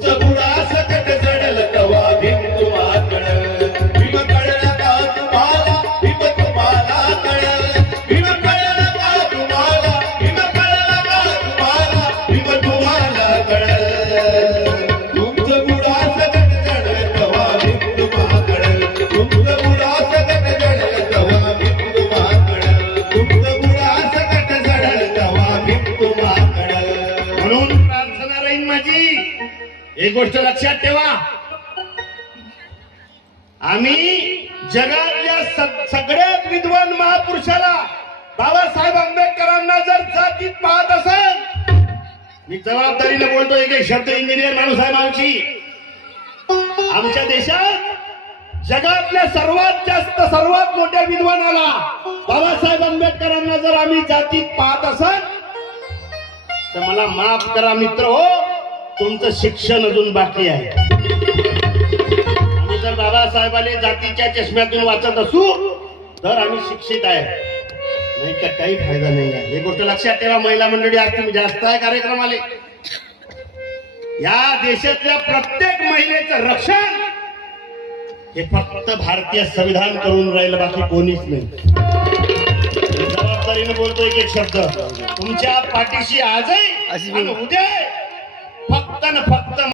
तुमचं बुडा सकट जडल तवा भीम तुम्हा कळल भीम कळल का तुम्हाला भीम तुम्हाला कळल भीम कळल का तुम्हाला भीम कळल का तुम्हाला भीम तुम्हाला कळल तुमचं बुडा सकट जडल तवा भीम तुम्हा कळल तुमचं बुडा सकट जडल तवा भीम तुम्हा कळल तुमचं बुडा सकट जडल तवा भीम तुम्हा कळल म्हणून प्रार्थना राहील माझी, एक गोष्ट लक्षात ठेवा, आम्ही जगातल्या सगळ्यात विद्वान महापुरुषाला बाबासाहेब आंबेडकरांना जर जातीत पाहत असाल, मी जबाबदारीने बोलतो, एक एक शब्द इंजिनियर माणूस आहे मावशी, आमच्या देशात जगातल्या सर्वात जास्त सर्वात मोठ्या विद्वानाला बाबासाहेब आंबेडकरांना जर आम्ही जातीत पाहत असाल तर मला माफ करा मित्र हो, तुमचं शिक्षण अजून बाकी आहे. आम्ही जर बाबासाहेबांनी जातीच्या चष्म्यातून वाचत असू तर आम्ही शिक्षित आहे, नाही तर काही फायदा नाही आहे. ही गोष्ट लक्षात ठेवा. महिला मंडळी, आज तुम्ही जास्त आहे कार्यक्रमाले. या देशातल्या प्रत्येक महिलेचं रक्षण हे फक्त भारतीय संविधान करून राहिलं, बाकी कोणीच नाही. जबाबदारीने बोलतो एक एक शब्द, तुमच्या पाठीशी आजही आणि उद्या फक्त न फक्त